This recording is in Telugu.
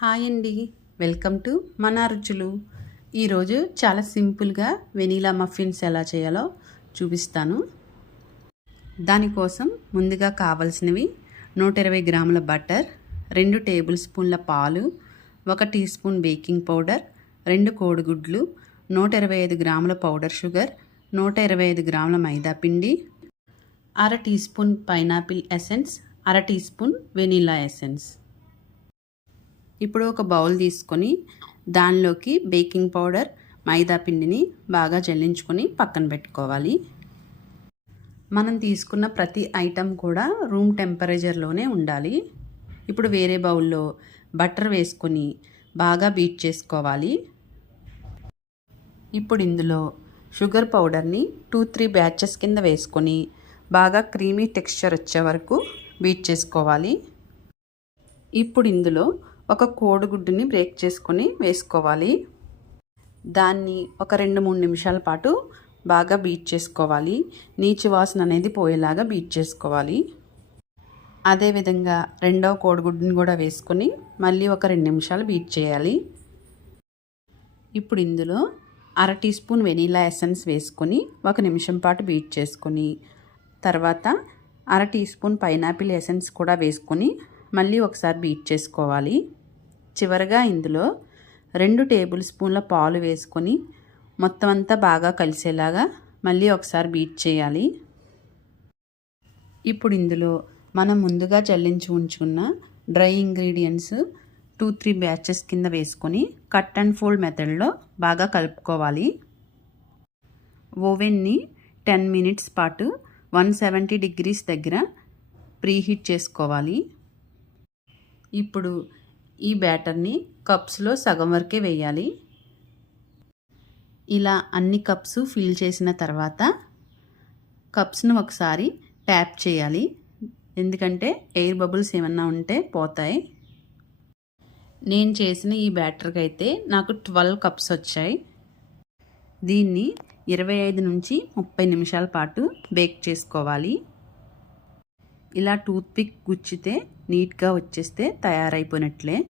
హాయ్ అండి, వెల్కమ్ టు మన రుచులు. ఈరోజు చాలా సింపుల్గా వెనీలా మఫిన్స్ ఎలా చేయాలో చూపిస్తాను. దానికోసం ముందుగా కావలసినవి 120 గ్రాముల బటర్, 2 టేబుల్ స్పూన్ల పాలు, 1 టీ స్పూన్ బేకింగ్ పౌడర్, 2 కోడిగుడ్లు, 125 గ్రాముల పౌడర్ షుగర్, 125 గ్రాముల మైదా పిండి, అర టీ స్పూన్ పైనాపిల్ ఎసెన్స్, అర టీ స్పూన్ వెనీలా ఎసెన్స్. ఇప్పుడు ఒక బౌల్ తీసుకొని దానిలోకి బేకింగ్ పౌడర్, మైదా పిండిని బాగా జల్లించుకొని పక్కన పెట్టుకోవాలి. మనం తీసుకున్న ప్రతి ఐటెం కూడా రూమ్ టెంపరేచర్లోనే ఉండాలి. ఇప్పుడు వేరే బౌల్లో బటర్ వేసుకొని బాగా బీట్ చేసుకోవాలి. ఇప్పుడు ఇందులో షుగర్ పౌడర్ని 2-3 బ్యాచెస్ కింద వేసుకొని బాగా క్రీమీ టెక్స్చర్ వచ్చే వరకు బీట్ చేసుకోవాలి. ఇప్పుడు ఇందులో ఒక కోడిగుడ్డుని బ్రేక్ చేసుకొని వేసుకోవాలి. దాన్ని ఒక 2-3 నిమిషాల పాటు బాగా బీట్ చేసుకోవాలి. నీచు వాసన అనేది పోయేలాగా బీట్ చేసుకోవాలి. అదేవిధంగా రెండవ కోడిగుడ్డుని కూడా వేసుకొని మళ్ళీ ఒక 2 నిమిషాలు బీట్ చేయాలి. ఇప్పుడు ఇందులో అర టీ స్పూన్ వెనీలా ఎసెన్స్ వేసుకొని 1 నిమిషం పాటు బీట్ చేసుకొని తర్వాత అర టీ స్పూన్ పైనాపిల్ ఎసెన్స్ కూడా వేసుకొని మళ్ళీ ఒకసారి బీట్ చేసుకోవాలి. చివరగా ఇందులో 2 టేబుల్ స్పూన్ల పాలు వేసుకొని మొత్తం అంతా బాగా కలిసేలాగా మళ్ళీ ఒకసారి బీట్ చేయాలి. ఇప్పుడు ఇందులో మనం ముందుగా జల్లించి ఉంచుకున్న డ్రై ఇంగ్రీడియంట్స్ 2-3 బ్యాచెస్ కింద వేసుకొని కట్ అండ్ ఫోల్డ్ మెథడ్లో బాగా కలుపుకోవాలి. ఓవెన్ని 10 మినిట్స్ పాటు 170 డిగ్రీస్ దగ్గర ప్రీహీట్ చేసుకోవాలి. ఇప్పుడు ఈ బ్యాటర్ని కప్స్లో సగం వరకే వేయాలి. ఇలా అన్ని కప్స్ ఫిల్ చేసిన తర్వాత కప్స్ను ఒకసారి ట్యాప్ చేయాలి, ఎందుకంటే ఎయిర్ బబుల్స్ ఏమన్నా ఉంటే పోతాయి. నేను చేసిన ఈ బ్యాటర్కి అయితే నాకు 12 కప్స్ వచ్చాయి. దీన్ని 25 నుంచి 30 నిమిషాల పాటు బేక్ చేసుకోవాలి. ఇలా టూత్పిక్ గుచ్చితే నీట్గా వచ్చేస్తే తయారైపోయినట్లే.